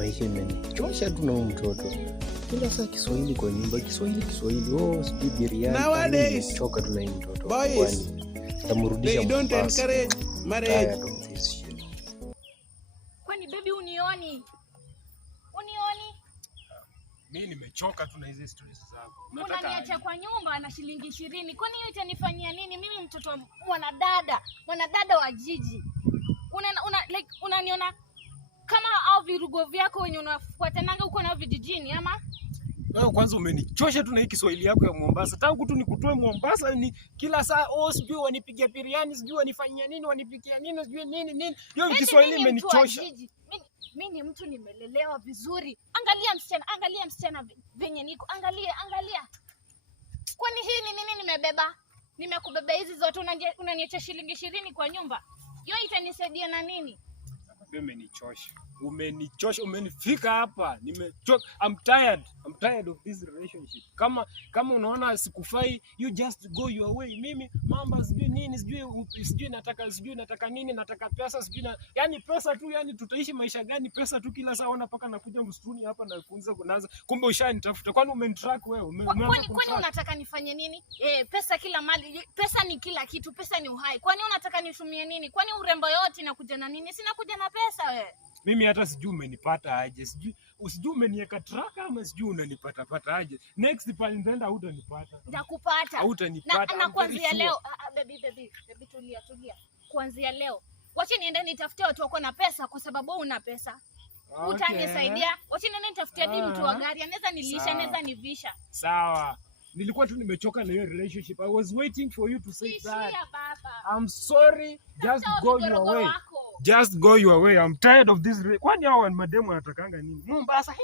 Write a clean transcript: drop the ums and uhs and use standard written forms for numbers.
maisha imenichosha tu na huyu mtoto. Kila saa Kiswahili kwa nyumba, Kiswahili. Oh, sijui biriani. Nowadays, nimechoka tu na huyu mtoto. boys, they don't encourage marriage. Kwani baby unioni? Mimi nimechoka tu na hizo stress zako. Unaniacha kwa nyumba na shilingi 20. Kwani hiyo itanifanyia nini? Mimi mtoto mwanadada wa jiji. Unaniona kama au virugo vyako wenye unafuatananga huko na vijijini ama? Wewe kwanza umenichosha tu na hii Kiswahili yako ya Mombasa. Tangu tu nikutoe Mombasa ni kila saa sijui wanipigia biriani, sijui wanifanyia nini, wanipikia nini, sijui nini. Hiyo Kiswahili imenichosha. Mimi ni mtu nimelelewa vizuri. Angalia msichana venye niko. Angalia. Kwani hii ni nini nimebeba? Nimekubeba hizi zote unaniacha shilingi 20 kwa nyumba. Hiyo itanisaidia na nini? Umenichosha, umenifika hapa. Nimechoka. I'm tired of this relationship. Kama unaona sikufai, you just go your way. Mimi mama sijui nini, sijui nataka nini, nataka pesa, yani pesa tu, yani tutaishi maisha gani pesa tu kila saa mpaka nakuja msituni hapa na kuanza kunaanza. Kumbe ushanitafuta. Kwani umenitrack wewe? Kwani unataka nifanye nini? Pesa kila mali, pesa ni kila kitu, pesa ni uhai. Kwani unataka nitumie nini? Kwani urembo yote inakuja na nini? Sina kuja na pesa wewe. Mimi hata sijui umenipata aje. Sijui umeniweka track ama sijui unanipata aje. Next pale nitaenda hutanipata. Nitakupata. Hutanipata. Na kuanzia leo, baby tulia. Kuanzia leo, wacha niende nitafute watu wako na pesa kwa sababu una pesa. Utanisaidia. Wacha niende nitafutie mtu wa gari, anaweza nilisha, anaweza nivisha. Sawa. Nilikuwa tu nimechoka na hiyo relationship. I was waiting for you to say that. I'm sorry. Just go your way. Just go your way. I'm tired of this. Kwani hao ni mademu wanatakanga nini? Mombasa.